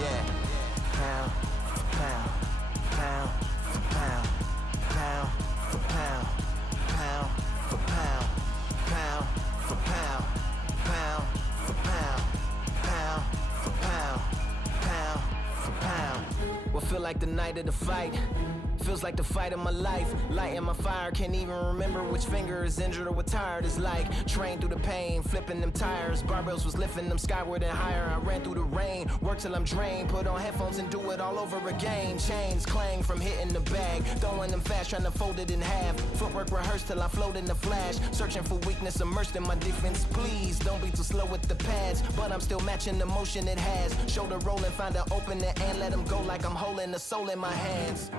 Yeah. Pound for pound, pound for pound, pound for pound, pound for pound, pound for pound, pound for pound, pound for pound, pound for pound. What feel like the night of the fight? Feels like the fight of my life. Lighting my fire, can't even remember which finger is injured or what tired is like. Train through the pain, flipping them tires. Barbells was lifting them skyward and higher. I ran through the rain, work till I'm drained. Put on headphones and do it all over again. Chains clang from hitting the bag. Throwing them fast, trying to fold it in half. Footwork rehearsed till I float in the flash. Searching for weakness, immersed in my defense. Please, don't be too slow with the pads. But I'm still matching the motion it has. Shoulder rolling, find an opening and let them go like I'm holding the soul in my hands.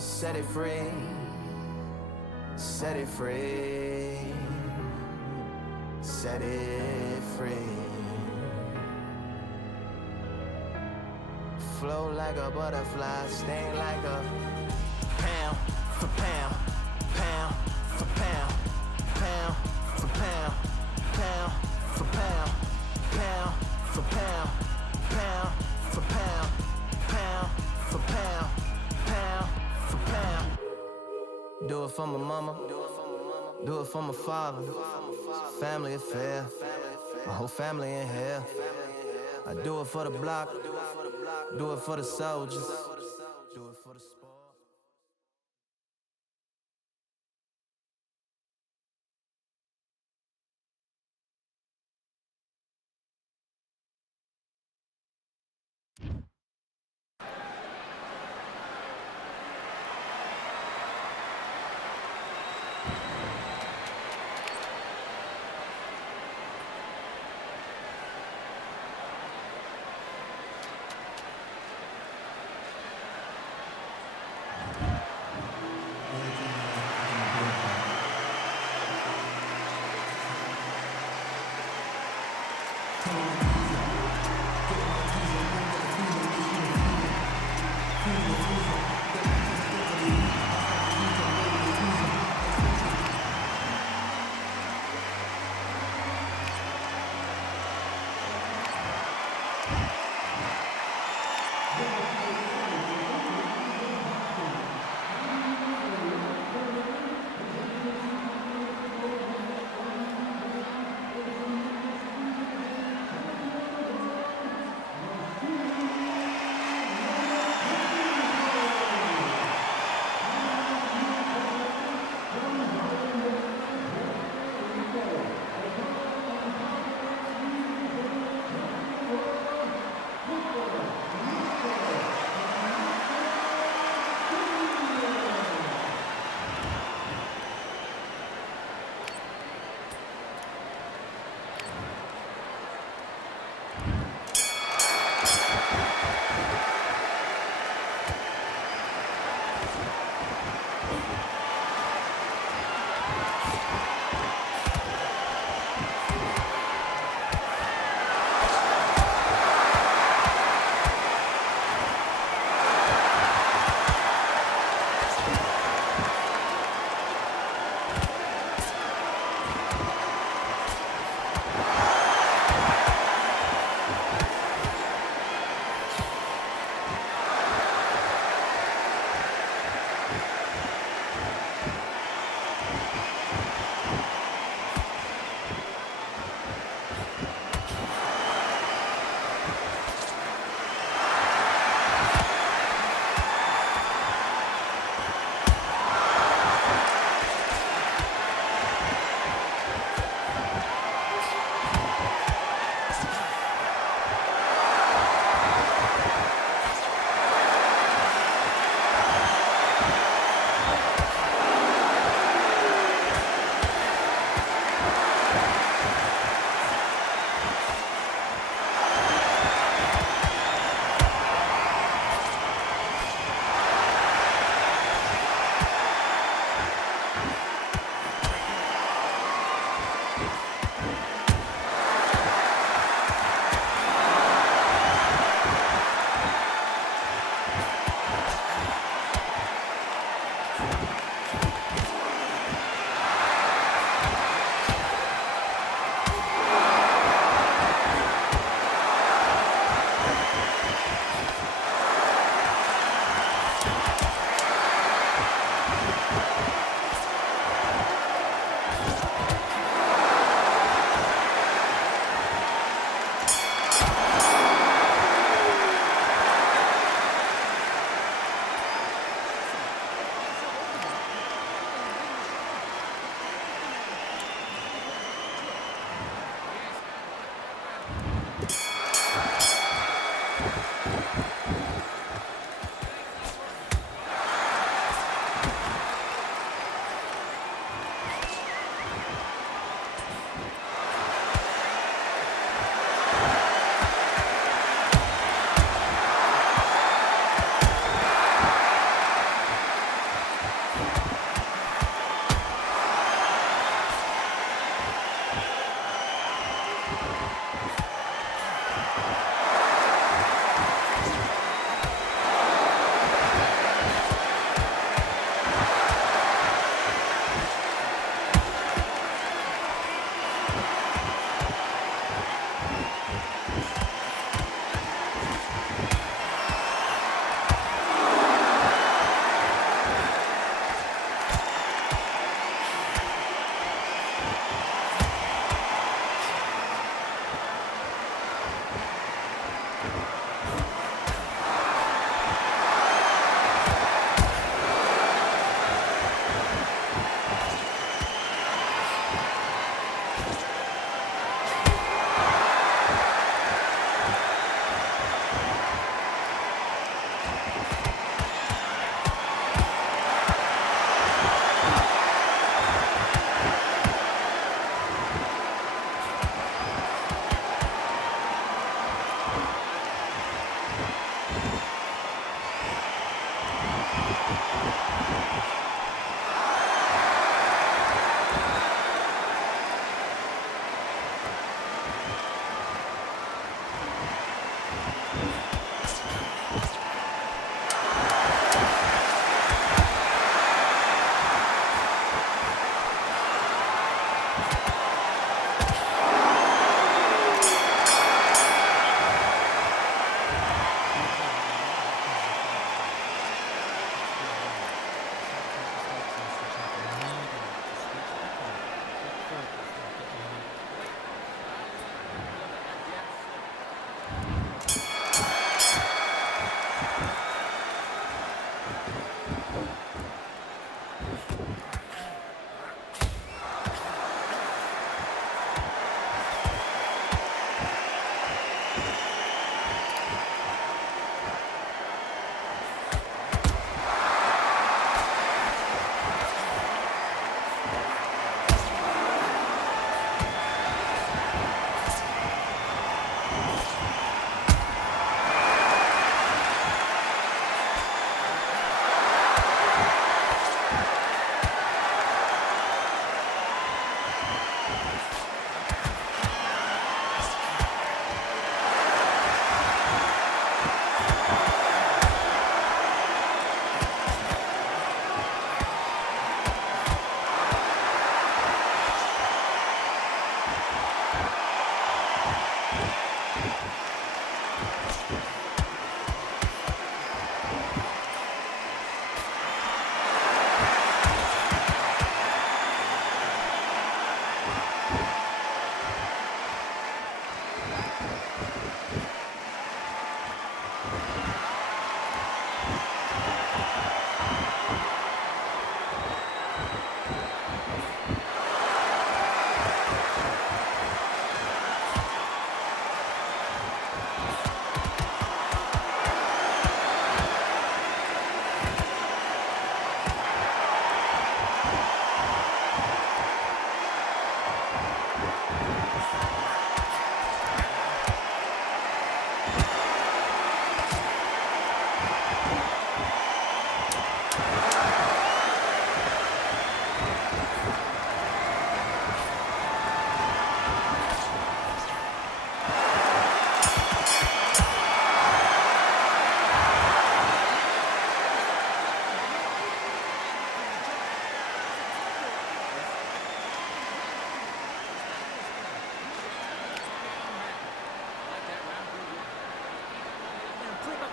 Set it free, set it free, set it free. Flow like a butterfly, sting like a pound for pound, pound for pound, pound for pound, pound for pound, pound for pound, pound for pound, pound for pound, pound for pound. Do it for my mama, do it for my father. It's a family affair, my whole family in here. I do it for the block, do it for the soldiers, do it for the sport.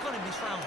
got him this round.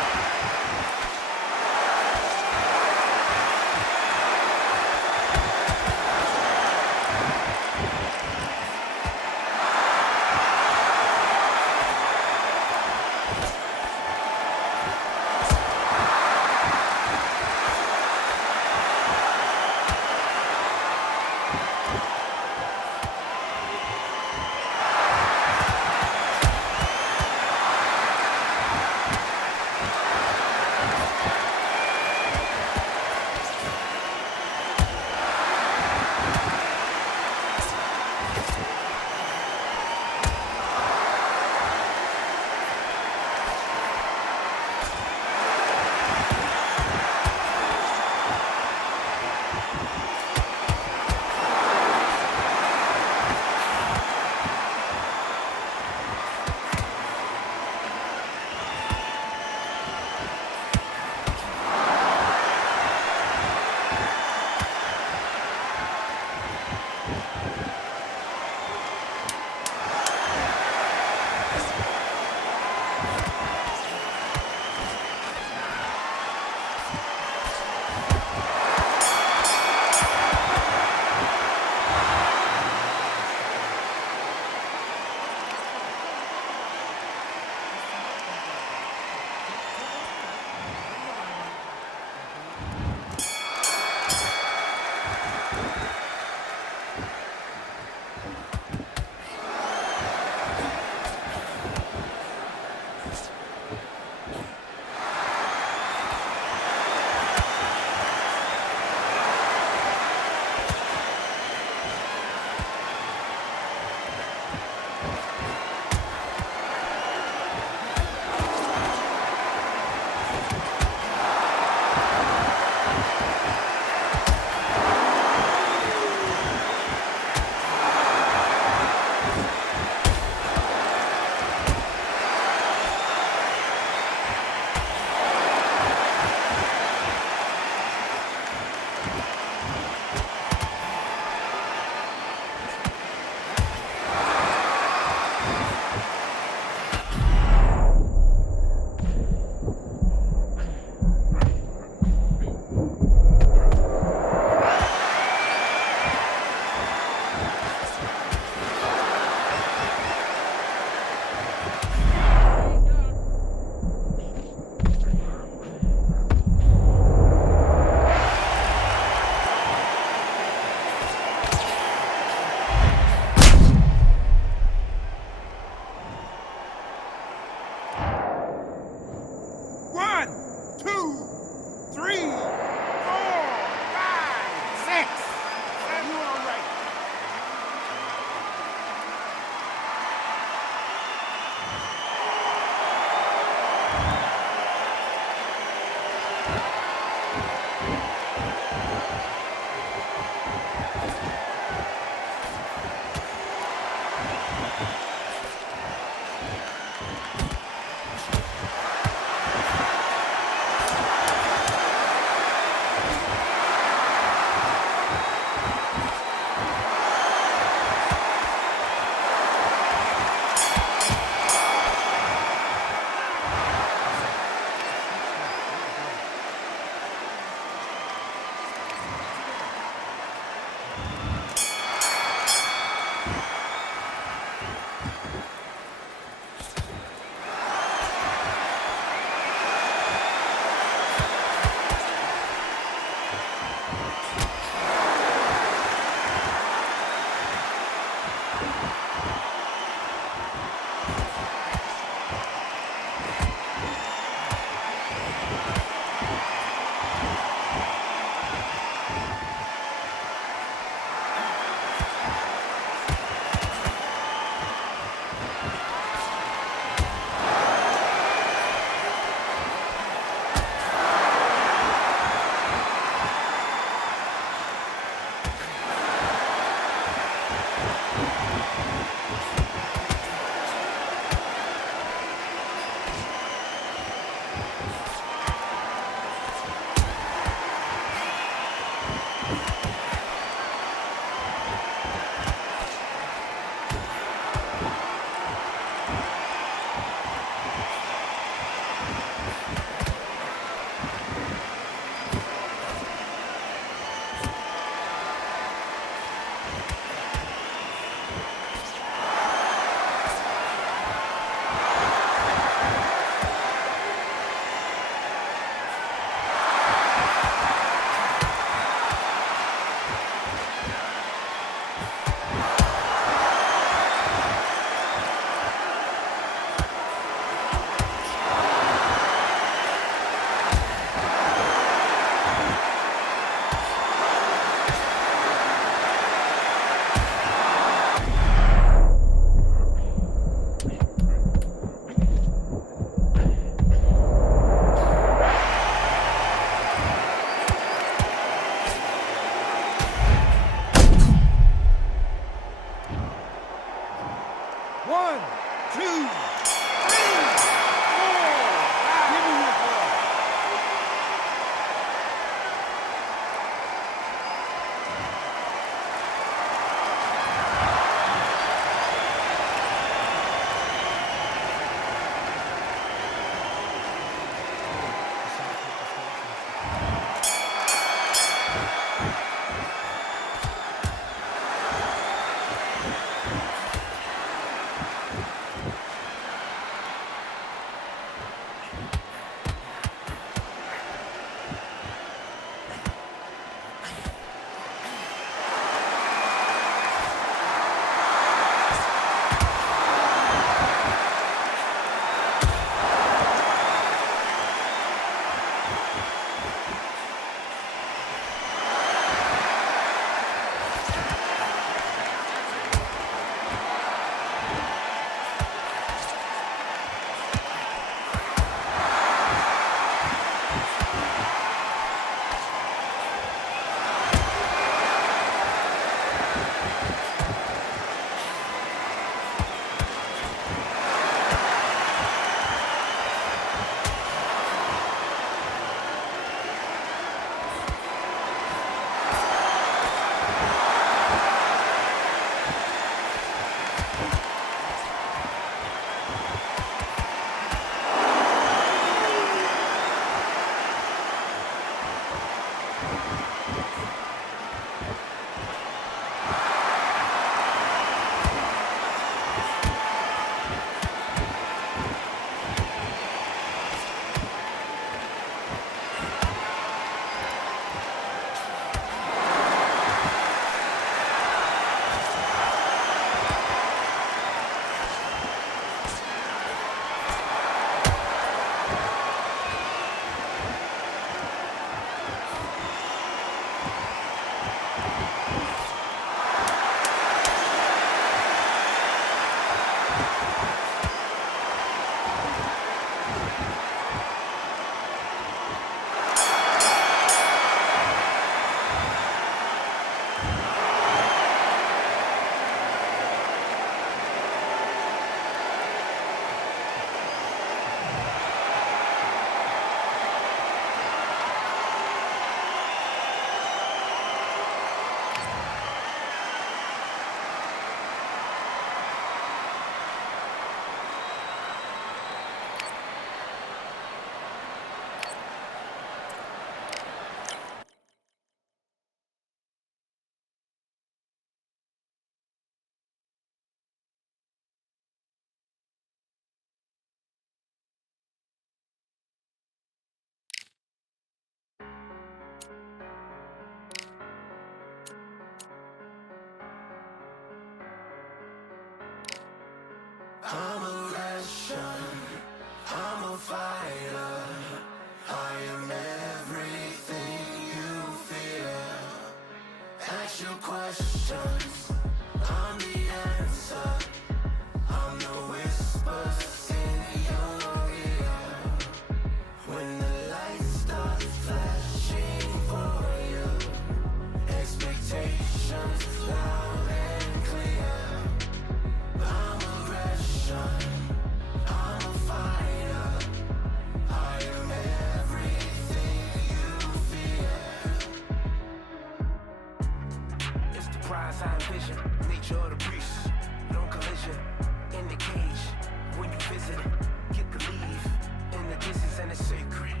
the distance and it's sacred.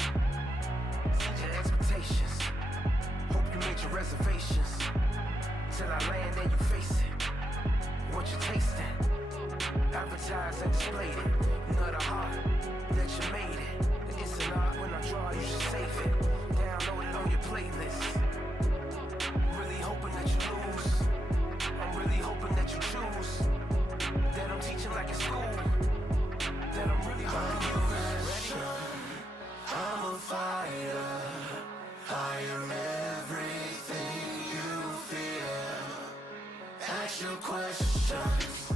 Set your expectations. Hope you made your reservations. Till I land and you face it. What you tasting? Advertised and displayed it. You know the heart that you made it. And it's an art when I draw, you should save it. Download it on your playlist. Really hoping that you lose. I'm really hoping that you choose. That I'm teaching like in school. That I'm really hoping you ready. I'm a fighter. I am everything you fear. Ask your questions.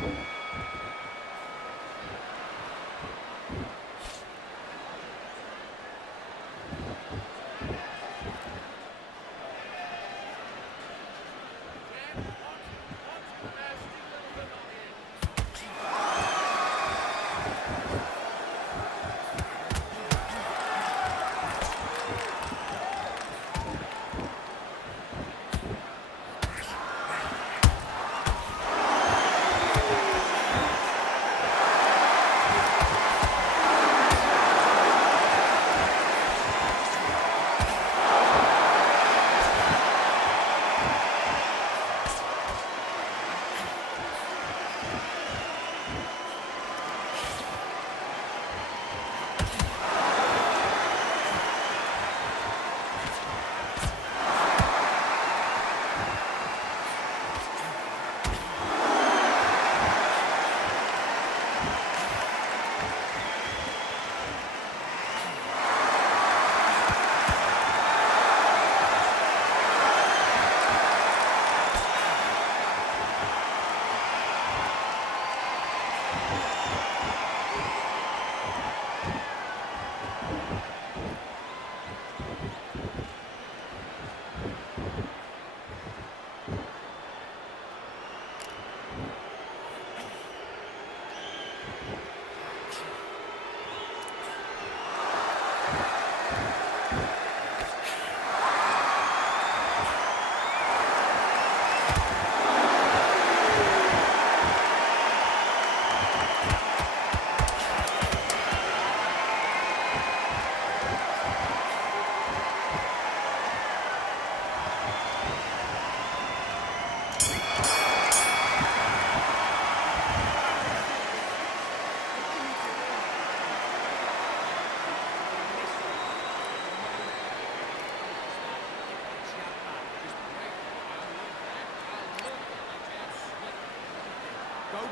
Go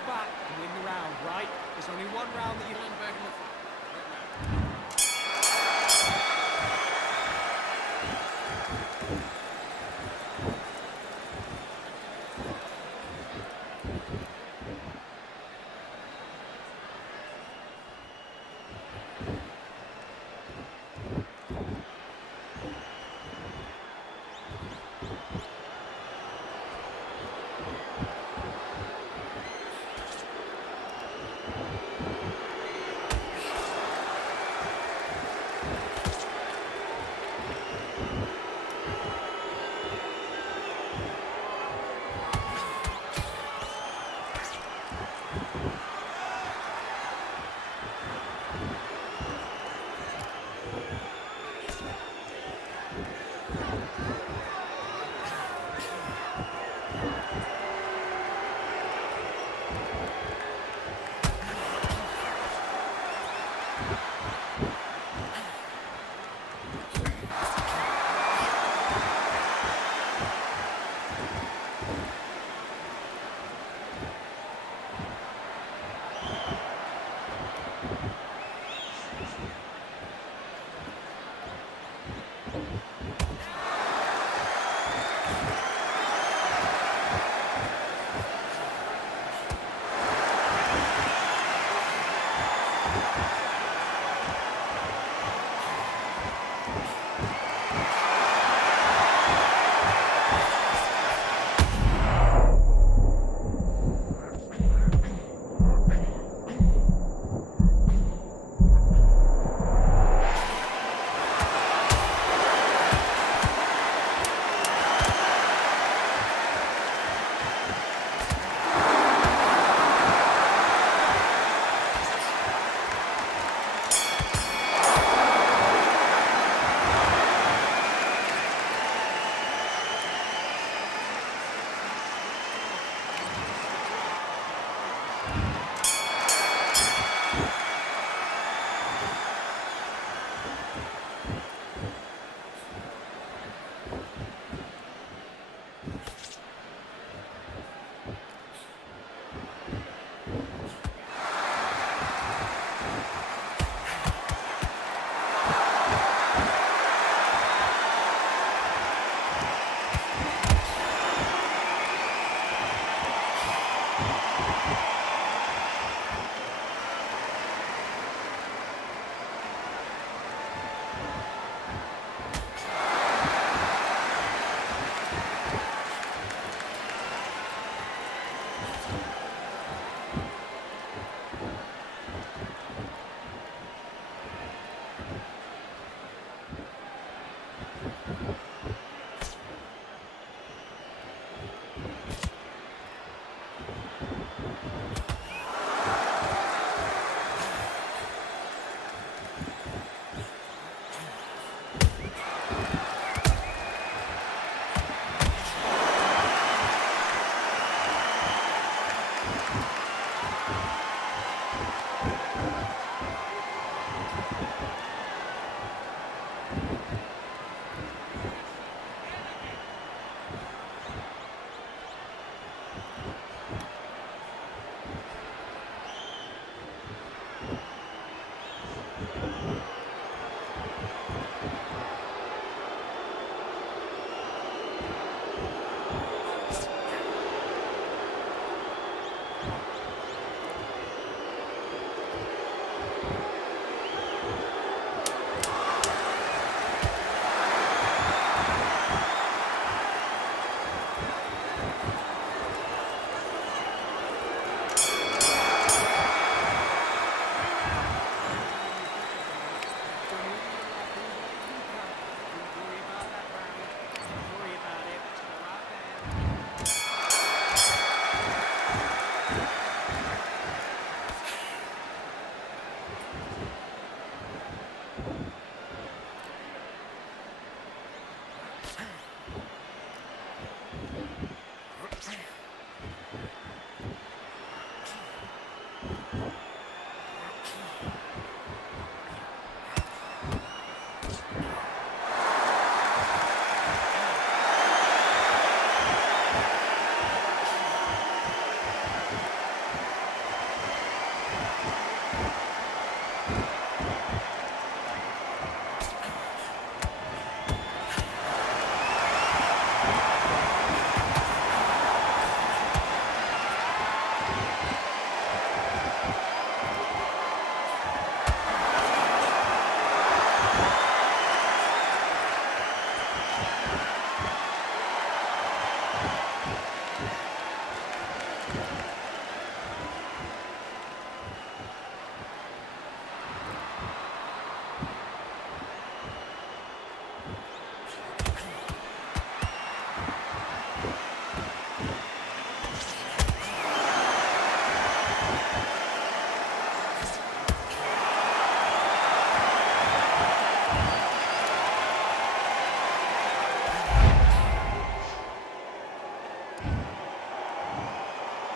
back and win the round, right? There's only one round that you can back in the...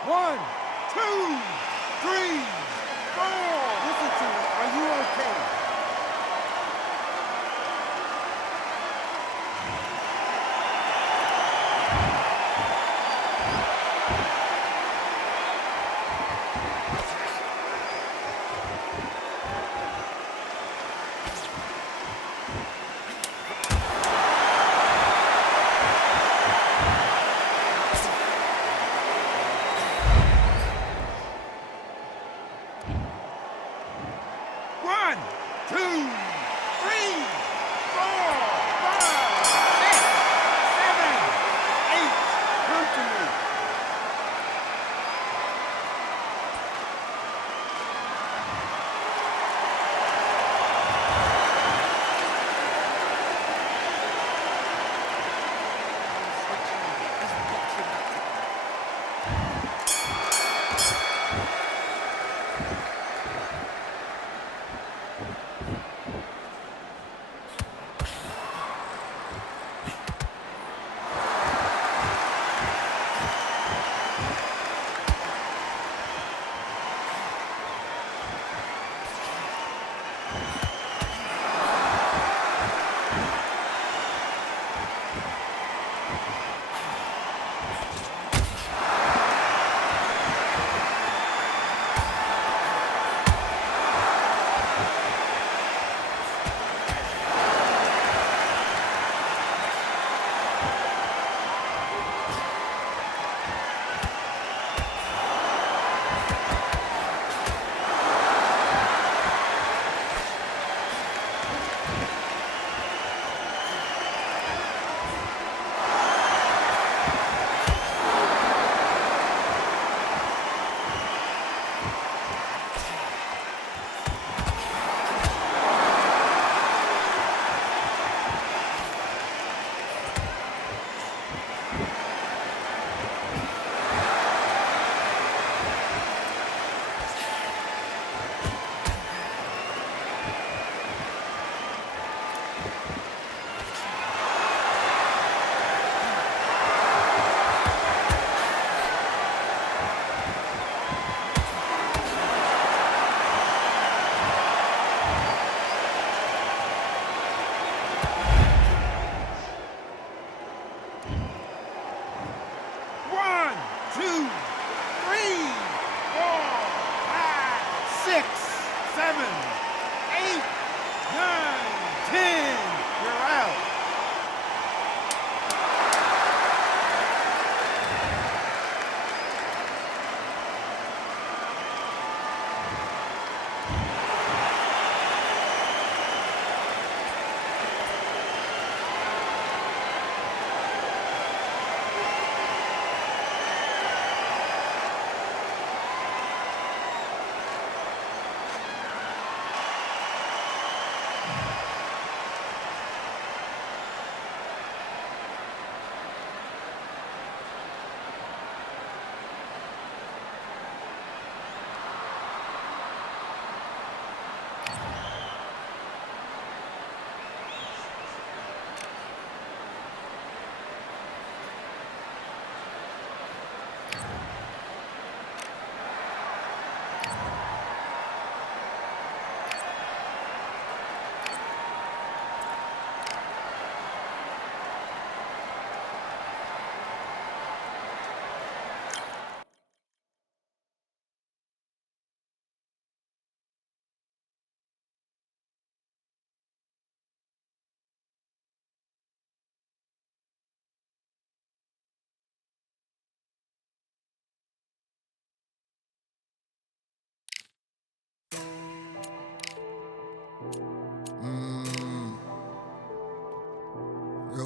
1, 2, 3, 4. Listen to me. Are you okay? One, two, three, four, five, six, seven, eight. Come to me.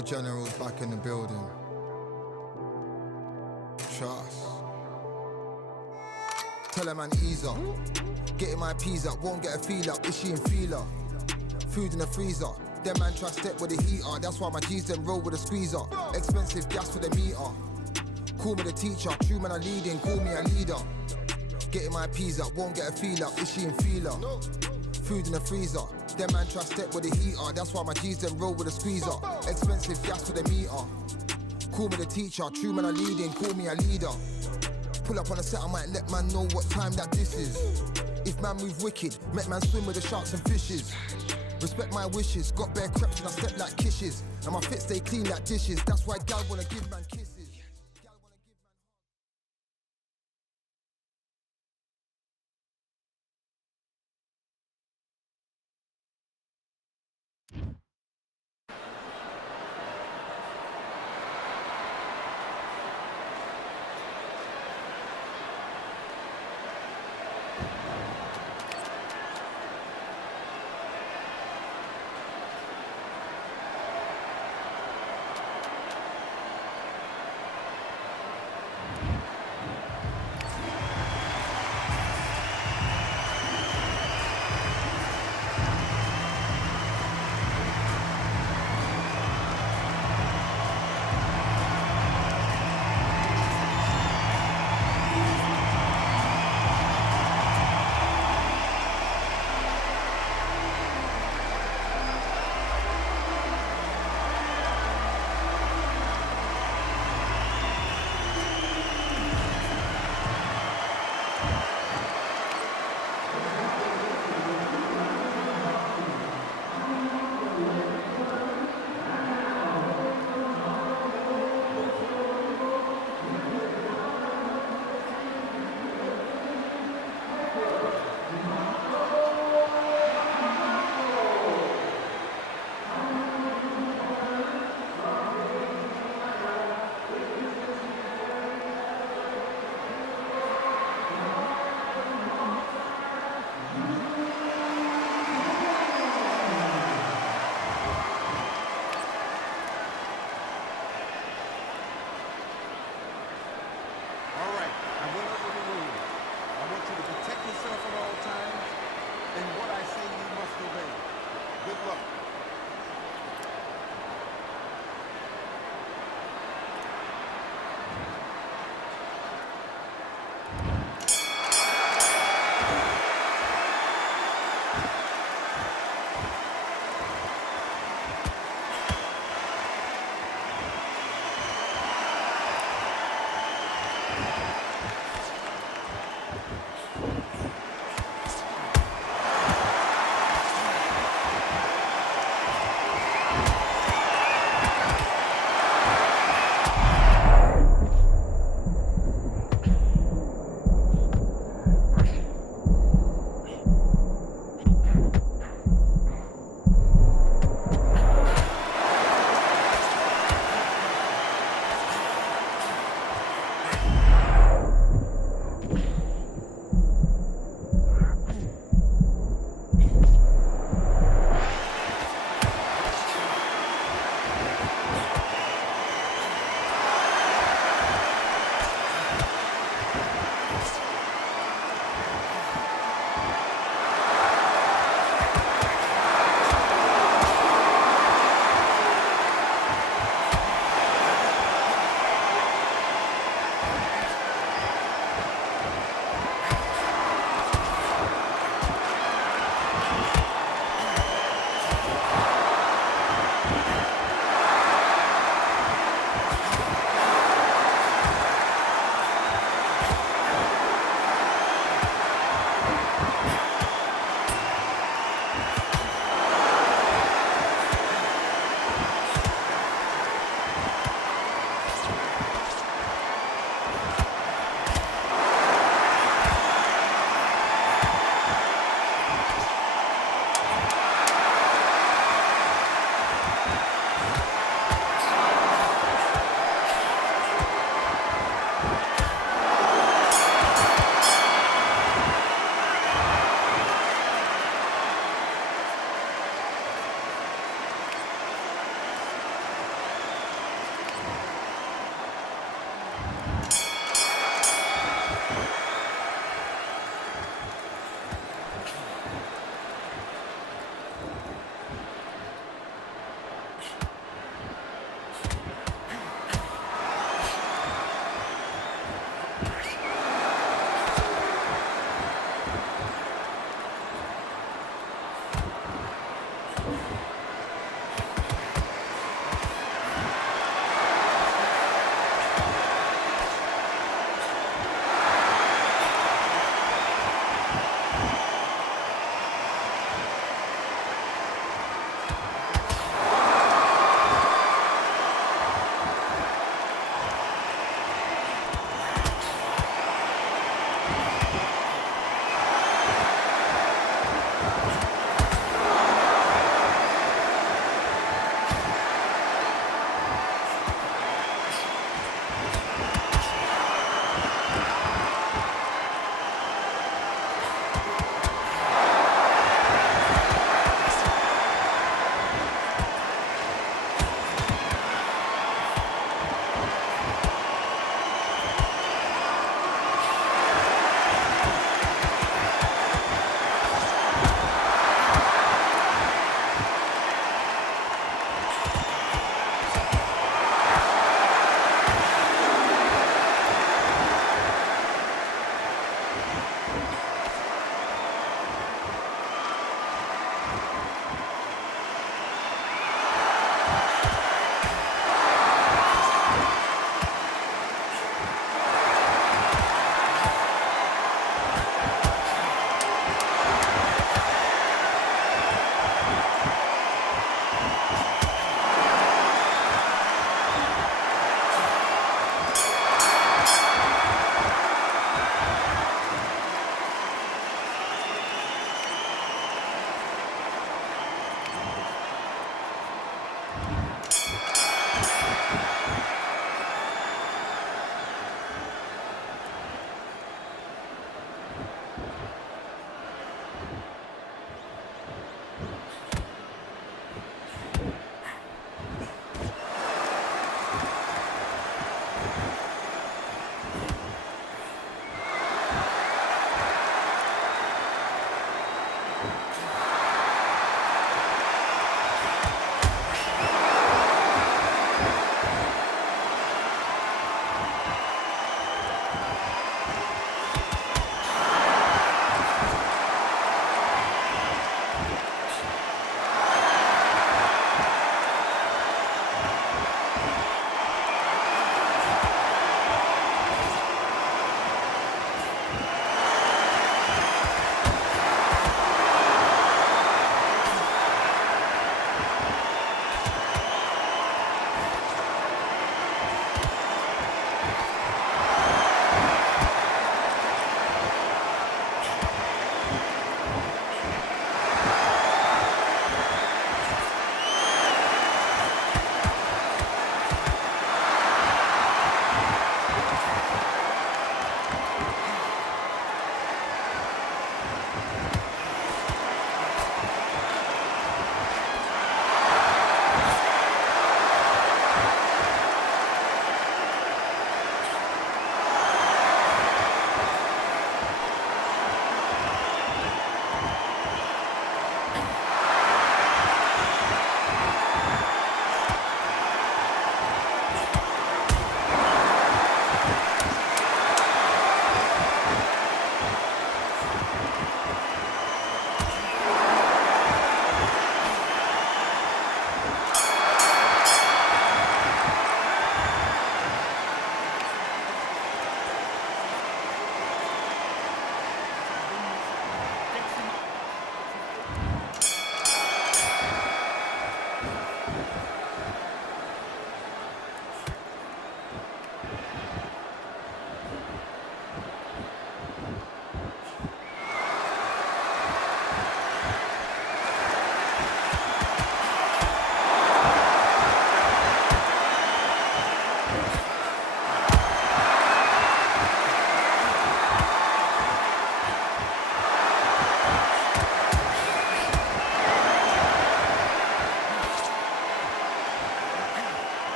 Real generals back in the building. Trust. Tell a man ease up. Getting my peas up, won't get a feel up. Is she in feeler? Food in the freezer. Them man try step with the heater. That's why my G's them roll with a squeezer. Expensive gas for the meter. Call me the teacher. True man I leading, call me a leader. Getting my peas up, won't get a feel up. Is she in feeler? Food in the freezer. Them man try step with the heater. That's why my G's them roll with a squeezer. Expensive gas for the meter. Call me the teacher. True man I leading, call me a leader. Pull up on the set, I might let man know what time that this is. If man move wicked, make man swim with the sharks and fishes. Respect my wishes, got bare creps and I step like kisses. And my fit stay clean like dishes. That's why gal wanna give man kisses.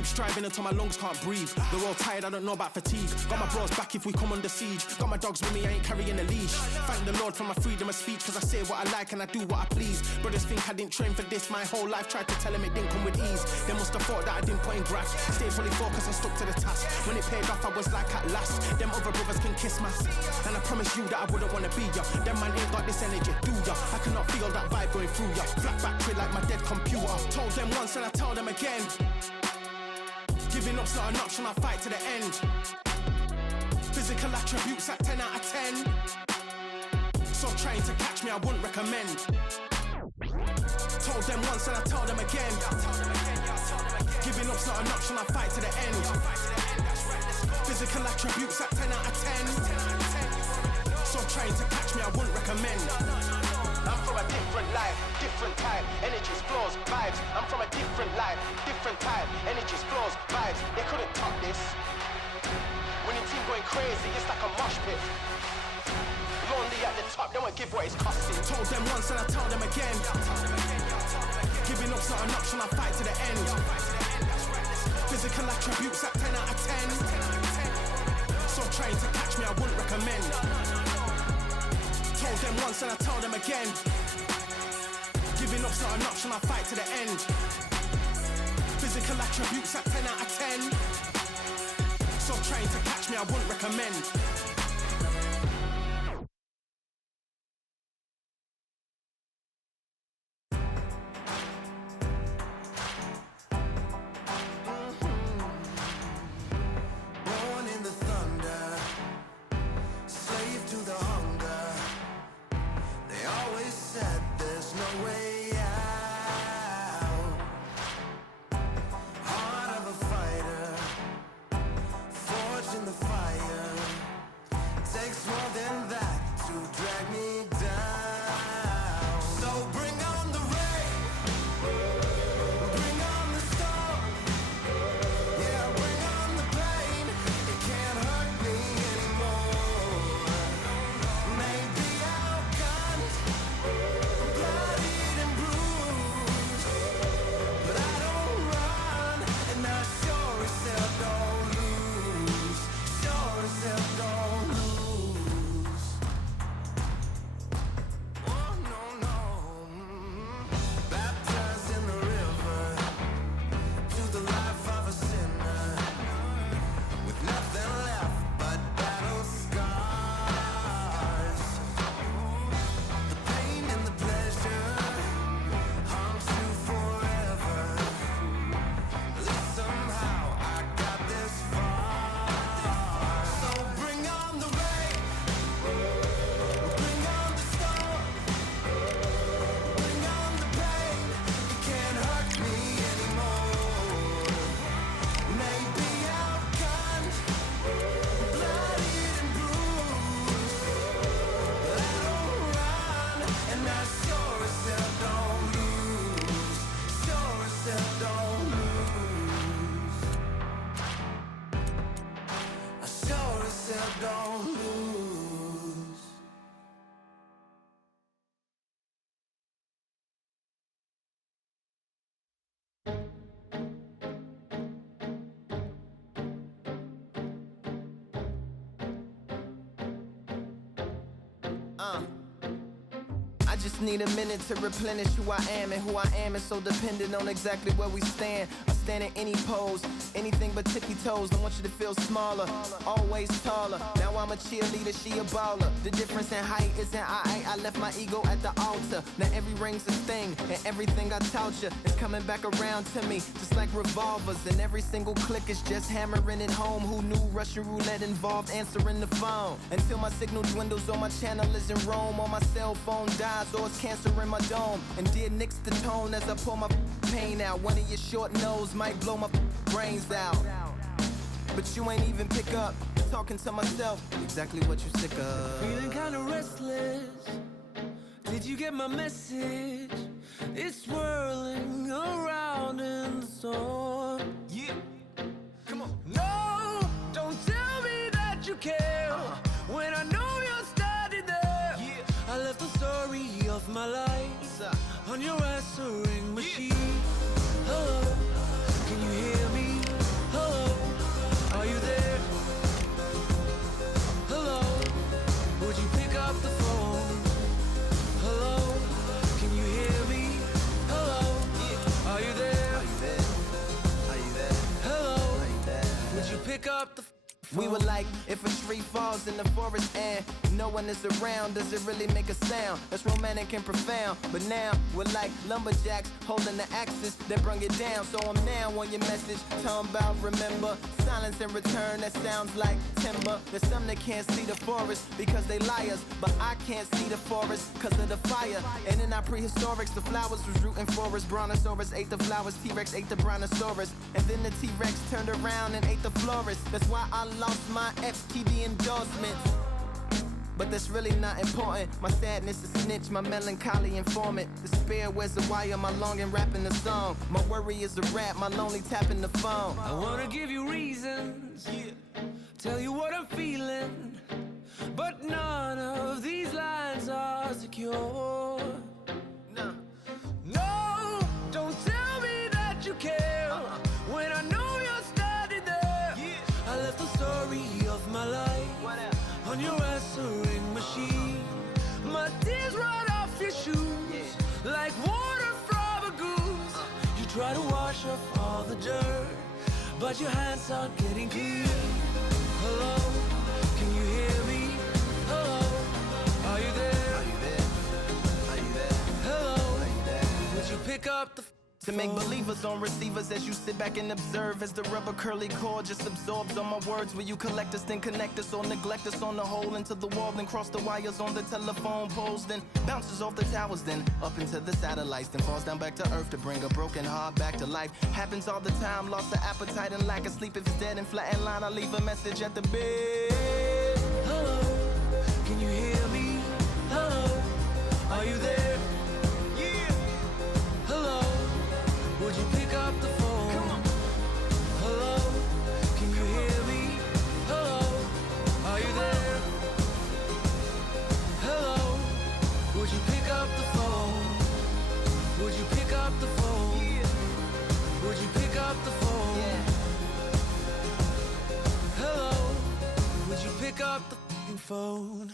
keep striving until my lungs can't breathe. They're all tired, I don't know about fatigue. Got my bros back if we come under siege. Got my dogs with me, I ain't carrying a leash. Thank the Lord for my freedom of speech, cause I say what I like and I do what I please. Brothers think I didn't train for this my whole life, tried to tell them it didn't come with ease. They must have thought that I didn't put in graft. Stayed fully focused and stuck to the task. When it paid off, I was like at last. Them other brothers can kiss my ass. And I promise you that I wouldn't wanna be ya. Them man ain't got this energy, do ya? I cannot feel that vibe going through ya. Flat battery like my dead computer. Told them once and I tell them again. Giving up's not an option, I fight to the end. Physical attributes at 10 out of 10. So trying to catch me, I wouldn't recommend. Told them once and I tell them again. Giving up's not an option, I fight to the end. Physical attributes at 10 out of 10. So trying to catch me, I wouldn't recommend. I'm from a different life, different type. Energies, flows, vibes. I'm from a different life, different type. Energies, flows, vibes. They couldn't top this. When your team going crazy, it's like a mosh pit. Lonely at the top, don't give what it's costing. Told them once and I tell them again. Giving up's not an option, I fight to the end. Physical attributes at 10 out of 10. So trying to catch me, I wouldn't recommend. Told them once and I tell them again. Giving up's not an option, I fight to the end. Physical attributes at 10 out of 10. So trying to catch me, I wouldn't recommend. Born in the thunder, slave to the hunger. They always said there's no way out. Heart of a fighter, forged in the fire. Takes more than that to drag me down. So bring on the rain, bring on the storm. Yeah, bring on the pain. It can't hurt me anymore. Maybe outgunned, bloodied and bruised, but I don't run, and I sure as hell don't lose. Sure as hell don't lose. Oh no no. Baptized in the river to the life of a sinner, with nothing left but battle scars. The pain and the pleasure haunts you forever. At least somehow I got this far. So bring on the rain, bring on the storm, bring on the pain. It can't hurt me anymore. Maybe outgunned, bloodied and bruised, but I don't run, and I sure as hell don't lose. Sure as hell don't lose. I sure as hell don't lose. I just need a minute to replenish who I am, and who I am is so dependent on exactly where we stand. I stand in any pose, anything but tippy toes. Don't want you to feel smaller, always taller. Now I'm a cheerleader, she a baller. The difference in height isn't I left my ego at the altar. Now every ring's a thing, and everything I taught you is coming back around to me, just like revolvers. And every single click is just hammering it home. Who knew Russian roulette involved answering the phone? Until my signal dwindles or my channel is in Rome, or my cell phone dies, or it's cancer in my dome. And dear nicks the tone as I pull my pain out. One of your short nose might blow my brains out, but you ain't even pick up. Talking to myself, exactly what you sick of. Feeling kinda restless. Did you get my message? It's swirling around in the storm. Yeah, come on. No, don't tell me that you care when I know you're standing there. Yeah. I left the story of my life on your answering machine. Oh, can you hear me? pick up the We were like, if a tree falls in the forest and no one is around, does it really make a sound? That's romantic and profound. But now we're like lumberjacks holding the axes that bring it down. So I'm now on your message, talking about remember. Silence in return, that sounds like timber. There's some that can't see the forest because they liars, but I can't see the forest cause of the fire. And in our prehistorics, the flowers was rooting for us. Brontosaurus ate the flowers, T-Rex ate the brontosaurus. And then the T-Rex turned around and ate the florist. That's why I lost my FTD endorsements. But that's really not important. My sadness is snitch, my melancholy informant. Despair wears a wire, my longing rapping the song. My worry is a rap, my lonely tapping the phone. I wanna give you reasons, tell you what I'm feeling, but none of these lines are secure. No, don't tell me that you care when I know you're standing there. I left the story of my life on your answering machine. My tears run off your shoes like water from a goose. You try to wash off all the dirt, but your hands aren't getting clean. Hello, can you hear me? Hello, are you there? Are you there? Are you there? Hello, Are you there? would you pick up the To make believers on receivers as you sit back and observe as the rubber curly cord just absorbs all my words. Will you collect us, then connect us, or neglect us on the hole into the wall, then cross the wires on the telephone poles, then bounces off the towers, then up into the satellites, then falls down back to earth to bring a broken heart back to life. Happens all the time, lost of appetite and lack of sleep. If it's dead and flat in line, I leave a message at the bed. hello, can you hear me? Hello, are you there? Hello, would you pick up the phone? Hello, can you hear me? Hello, are you there? Hello, would you pick up the phone? Would you pick up the phone? Would you pick up the phone? Hello, would you pick up the phone?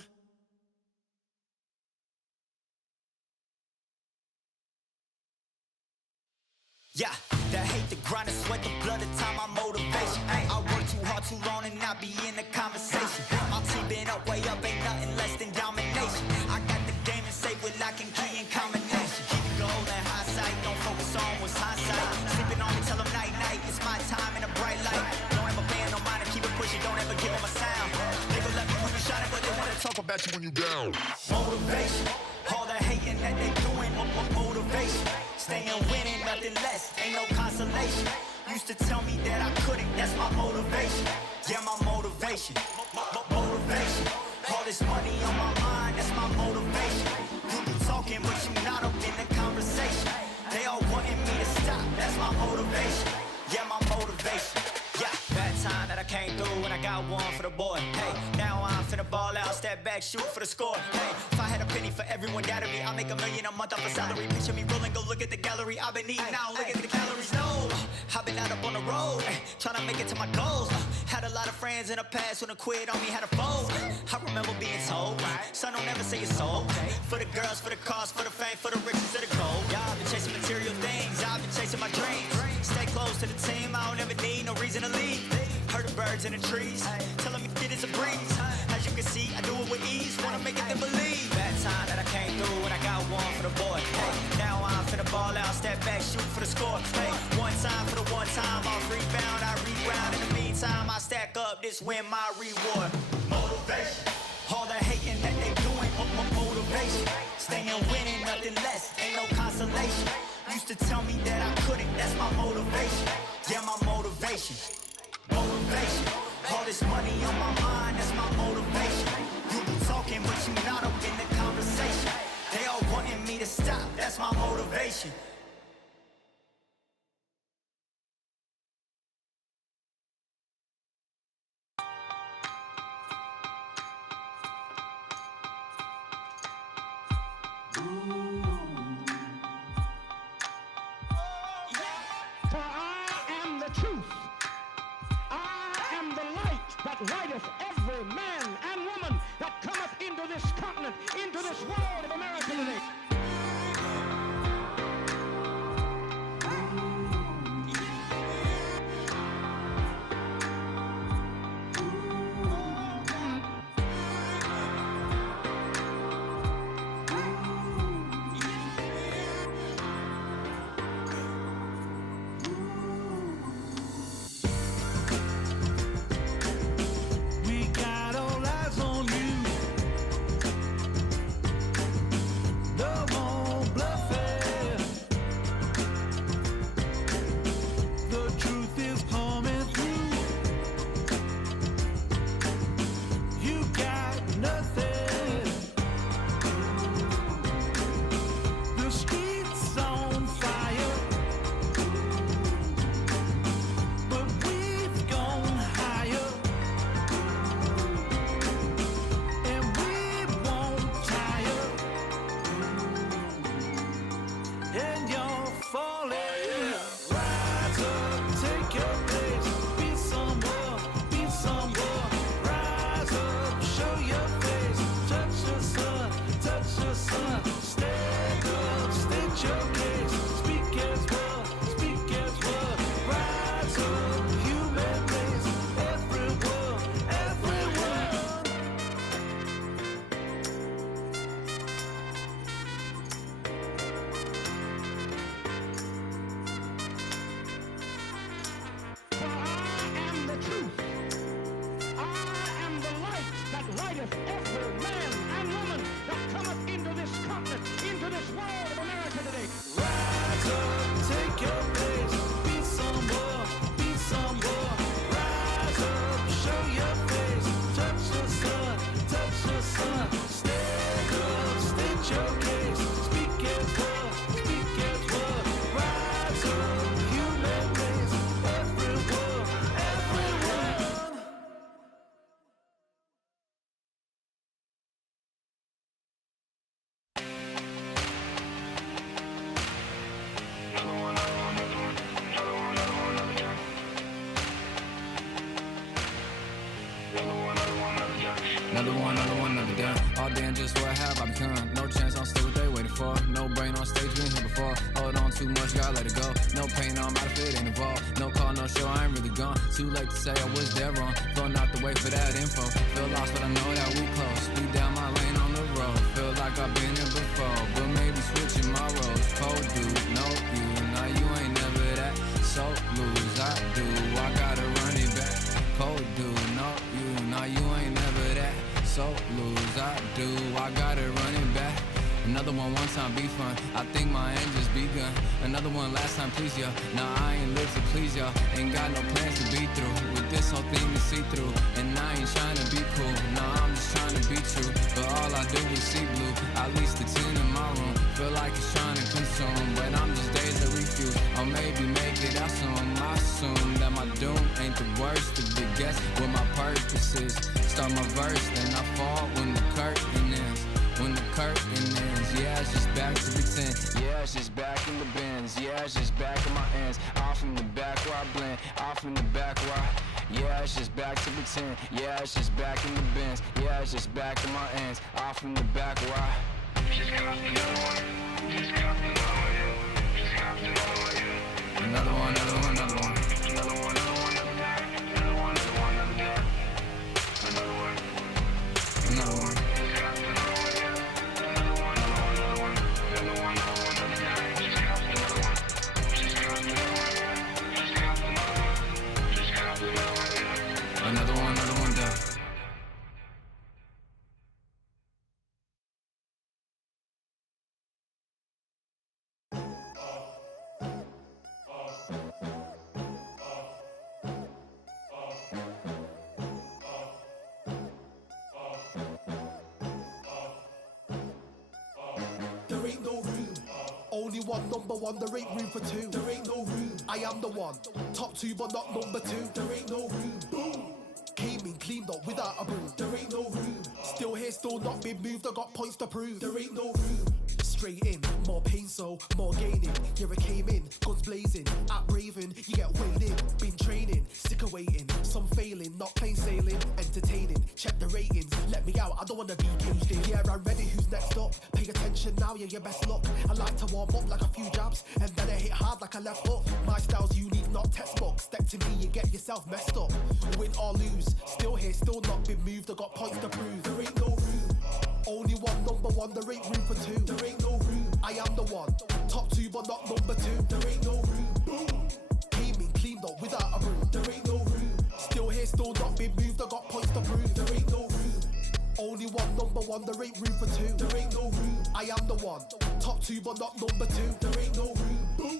Yeah, the hate, the grind, the sweat, the blood, the time, my motivation. Ay, I work too hard, too long, and not be in the conversation. My team been up, way up, ain't nothing less than domination. I got the game and say with lock and key and combination. Keep it goal and high sight, don't focus on what's hindsight. Sleeping on me, tell them night, night, it's my time in a bright light. Don't ever band, no mind, and keep it pushing, don't ever give them a sound. They gon' let me when you shining, but they wanna talk about you when you down. Motivation, all the hating that they doing, motivation. Staying winning, nothing less, ain't no consolation. Used to tell me that I couldn't, that's my motivation. Yeah, my motivation, motivation. All this money on my mind, that's my motivation. You be talking, but you not up in the conversation. They all wanting me to stop, that's my motivation. Yeah, my motivation. Yeah, bad time that I came through and I got one for the boy. Hey, now I'm finna ball out, step back, shoot for the score. Hey, if I had a penny for everyone doubted me, I'll make $1 million a month off a salary. Picture me rolling, go look at the gallery. I've been eating now, look at the calories. No, I've been out up on the road, trying to make it to my goals. Had a lot of friends in the past when I quit on me, had a fold. I remember being told, son, don't ever say it's sold. For the girls, for the cars, for the fame, for the riches, for the gold. Yeah, I've been chasing material things, I've been chasing my dreams. Stay close to the team, I don't ever need no reason to leave. Heard the birds in the trees, telling me it is a breeze. As you can see, I do it with ease, wanna make it then believe. Bad time that I came through and I got one for the boy. Hey, now I'm finna ball out, step back, shoot for the score. Hey, one time for the one time, I'll rebound, I reground. In the meantime, I stack up, this win my reward. Motivation, all the hating that they doing, motivation. Staying winning, nothing less, ain't no consolation. Used to tell me that I couldn't, that's my motivation. Yeah, my motivation, motivation. All this money on my mind, that's my motivation. You be talking, but you not up in the conversation. They all wanting me to stop, that's my motivation. For I am the truth. I am the light that lighteth every man and woman that cometh into this continent, into this world of America today. I am the light that lighteth every man and woman that cometh into this continent, into this world of America today. Rise up, take your place, be some more, be some more. Rise up, show your face, touch the sun, stand up, state your case, speak as well, rise up, human race, everyone, everyone. Another done. All damn, just what have I become? No chance, I'm still what they waiting for. No brain on stage, been here before. Hold on too much, gotta let it go. No pain, I'm out of it, ain't involved. No call, no show, I ain't really gone. Too late to say I was dead wrong. Floating out the way for that info. Feel lost, but I know that we close. Speed down my lane on the road. Feel like I've been here before, but maybe switching my roles. Cold dude, no you, now you ain't never that. So lose, I do, I gotta run it back. Cold dude, no you, now you ain't never that. So lose, I do, I gotta run it back. Another one time be fun, I think my end just begun. Another one last time please ya. Now I ain't live to please y'all. Ain't got no plans to be through. With this whole thing to see through. And I ain't trying to be cool, nah I'm just trying to be true. But all I do is see blue, at least the 10 in my room. Feel like it's trying to consume, but I'm just days to refuse. Or maybe make it out soon. I assume that my doom ain't the worst of the guess what my purpose is. Start my verse, then I fall when the curtain ends. When the curtain ends, yeah, it's just back to pretend. Yeah, it's just back in the bins. Yeah, it's just back in my ends. Off in the back where I blend. Off in the back where I... Yeah, it's just back to pretend. Yeah, it's just back in the bins. Yeah, it's just back in my ends. Off in the back where I... Just got another one. Just got another one. Just got another one. Another one, another one, another one. Another one, another one, another day. Another one, another one, another day. Another one. Another one. Another one down. There ain't no room. Only one number one, there ain't room for two. There ain't no room. I am the one. Top two, but not number two. There ain't no room. Boom. Came in, cleaned up without a broom. There ain't no room. Still here, still not been moved. I got points to prove. There ain't no room. Straight in, more pain, so more gaining. Yeah, I came in, guns blazing. At Raven, you get weighed in. Been training, sick of waiting. Some failing, not plain sailing. Entertaining, check the ratings. Let me out, I don't wanna be caged in. Yeah, I'm ready, who's next up? Pay attention now, yeah, your best luck. I like to warm up like a few jabs, and then I hit hard like a left hook. My style's unique, not textbook. Step to me, you get yourself messed up. Win or lose, still here, still not been moved. I got points to prove. There ain't no room. Only one number one, there ain't room for two. There ain't no room. I am the one. Top two, but not number two. There ain't no room. Boom. Came in, cleaned up without a broom. There ain't no room. Still here, still not been moved. I got points to prove. There ain't no room. Only one number one, there ain't room for two. There ain't no room. I am the one. Top two, but not number two. There ain't no room. Boom.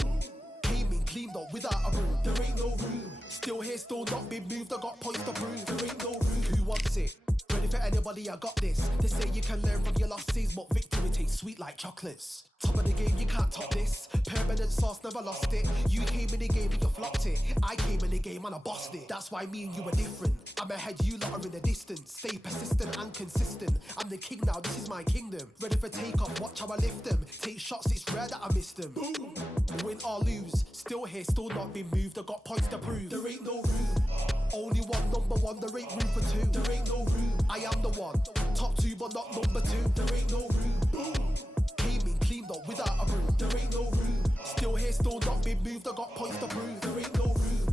Came in, cleaned up without a broom. There ain't no room. Still here, still not been moved. I got points to prove. There ain't no room. Who wants it? Ready for anybody, I got this. They say you can learn from your losses, but victory tastes sweet like chocolates. Top of the game, you can't top this. Permanent sauce, never lost it. You came in the game and you flopped it. I came in the game and I bossed it. That's why me and you are different. I'm ahead, you lot are in the distance. Stay persistent and consistent. I'm the king now, this is my kingdom. Ready for takeoff, watch how I lift them. Take shots, it's rare that I miss them. Boom. Win or lose, still here, still not been moved. I got points to prove. There ain't no room. Only one number one, there ain't room for two. There ain't no room. I am the one. Top two, but not number two. There ain't no room. Boom. Came in, cleaned up without a broom. There ain't no room. Still here, still not been moved. I got points to prove. There ain't no room.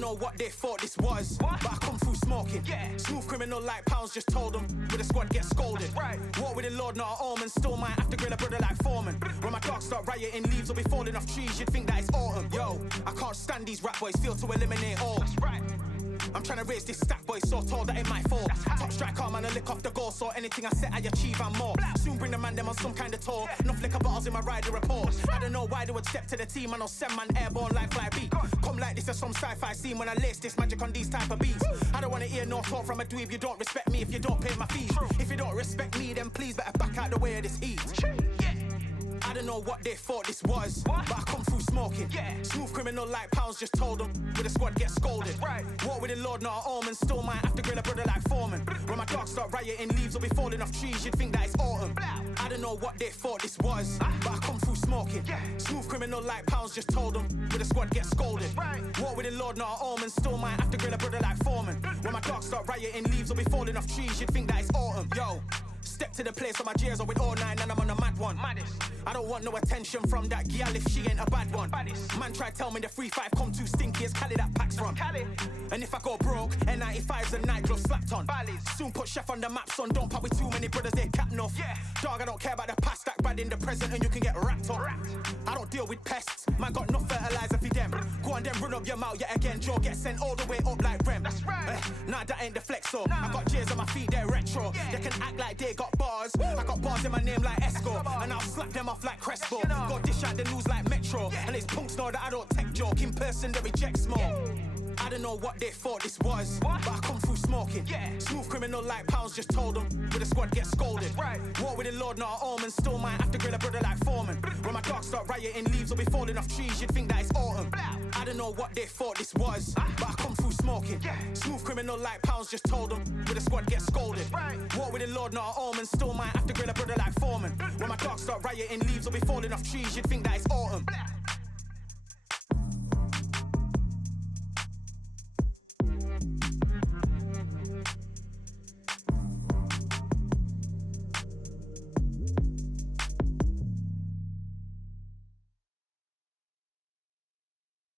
don't know what they thought this was, but I come through smoking. Smooth criminal like pounds, just told them. With the squad get scolded. Walk with the Lord, not an omen. Still might have to grill a brother like Foreman. When my dogs start rioting, leaves will be falling off trees. You'd think that it's autumn. Yo, I can't stand these rap boys, feel to eliminate all. I'm trying to raise this stack, boy, so tall that it might fall. Top striker, man, I lick off the goal, so anything I set, I achieve and more. Soon bring the man them on some kind of tour. Enough liquor bottles in my rider report. I don't know why they would step to the team, and I'll send man airborne like fly beat. Come like this as some sci-fi scene when I lace this magic on these type of beats. I don't wanna hear no talk from a dweeb. You don't respect me if you don't pay my fees. If you don't respect me, then please better back out the way of this heat. I don't know what they thought this was, but I come through smoking. Smooth criminal like pounds, just told them. With the squad get scolded. Walk with the Lord, not an omen. Still might have to grill a brother like Foreman. When my dogs start rioting, leaves will be falling off trees. You'd think that it's autumn. I don't know what they thought this was, but I come through smoking. Smooth criminal like pounds, just told them. With the squad get scolded. Walk with the Lord, not an omen. Still might have to grill a brother like Foreman. When my dogs start rioting, leaves will be falling off trees. You'd think that it's autumn. Yo. Step to the place where my J's are with all nine and I'm on a mad one. I don't want no attention from that gal if she ain't a bad one. Man try tell me the 3-5 come too stinky as Cali that packs from. And if I go broke, N95's a nightclub slapped on. Soon put Chef on the map, son. Don't pop with too many brothers, they cap enough. Dog, I don't care about the past, that bad in the present and you can get wrapped up. I don't deal with pests, man got no fertilizer for them. Go on then run up your mouth yet again, Joe get sent all the way up like Rem. Nah, that ain't the flex, so I got J's on my feet, they're retro. They can act like they got bars. I got bars in my name like Esco, and I'll slap them off like Crespo. Go dish out the news like Metro, and it's punks know that I don't tech joke. In person, they reject smoke. I don't know what they thought this was, but I come through smoking. Smooth criminal like pounds, just told them. With the squad get scolded. Walk with the Lord, not an omen. Still might have to grill a brother like Foreman. When my dogs start rioting, leaves will be falling off trees. You'd think that it's autumn. I don't know what they thought this was, but I come through smoking. Smooth criminal like pounds, just told them. With the squad get scolded. Walk with the Lord, not an omen. Still might have to grill a brother like Foreman. When my dogs start rioting, leaves will be falling off trees. You'd think that it's autumn.